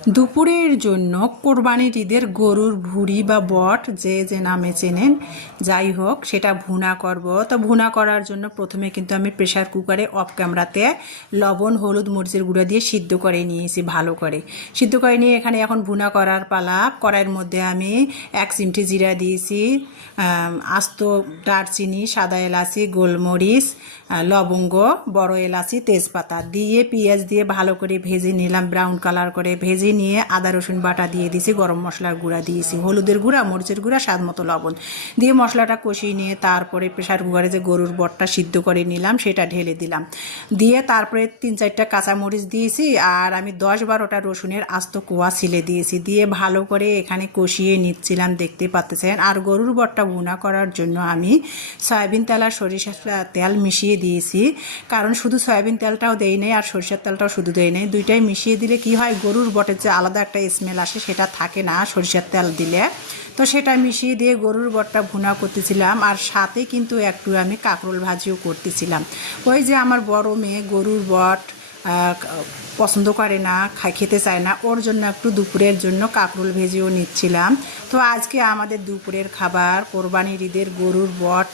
দুপুরের জন্য কোরবানির ঈদের গরুর ভুঁড়ি বা বট যে যে নামে চেনেন, যাই হোক সেটা ভুনা করব। তো ভুনা করার জন্য প্রথমে কিন্তু আমি প্রেশার কুকারে অফ ক্যামেরাতে লবণ হলুদ মরিচের গুঁড়া দিয়ে সিদ্ধ করে নিয়েছি। ভালো করে সিদ্ধ করে নিয়ে এখানে এখন ভুনা করার পালা। কড়াইয়ের মধ্যে আমি 1 চিমটি জিরা দিয়েছি, আস্ত দারচিনি, সাদা এলাচি, গোলমরিচ, লবঙ্গ, বড় এলাচি, তেজপাতা দিয়ে পেঁয়াজ দিয়ে ভালো করে ভেজে নিলাম। ব্রাউন কালার করে ভেজে নিয়ে আদা রসুন বাটা দিয়ে দিয়েছি, গরম মশলার গুঁড়া দিয়েছি, হলুদের গুঁড়া, মরিচের গুঁড়া, স্বাদ মতো লবণ দিয়ে মশলাটা কষিয়ে নিয়ে তারপরে প্রেশার কুকারে যে গরুর বটটা সিদ্ধ করে নিলাম সেটা ঢেলে দিলাম। দিয়ে তারপরে 3-4টা কাঁচামরিচ দিয়েছি আর আমি 10-12টা রসুনের আস্ত কোয়া ছিলে দিয়েছি। দিয়ে ভালো করে এখানে কষিয়ে নিচ্ছিলাম, দেখতে পাচ্ছেন। আর গরুর বটটা ভুনা করার জন্য আমি সয়াবিন তেল আর সরিষার তেল মিশিয়ে দিয়েছি, কারণ শুধু সয়াবিন তেলটাও দেই নাই আর সরিষার তেলটাও শুধু দেই নাই, দুইটাই মিশিয়ে দিলে কি হয়, গরুর বটের যে আলাদা একটা স্মেল আসে সেটা থাকে না সরিষার তেল দিলে। তো সেটা মিশিয়ে দিয়ে গরুর বটটা ভুনা করতেছিলাম আর সাথে কিন্তু একটু আমি কাঁকরোল ভাজিও করতেছিলাম। ওই যে আমার বড় মেয়ে গরুর বট পছন্দ করে না, খেতে চায় না, ওর জন্য একটু দুপুরের জন্য কাঁকরোল ভেজেও নিচ্ছিলাম। তো আজকে আমাদের দুপুরের খাবার কোরবানির ঈদের গরুর বট।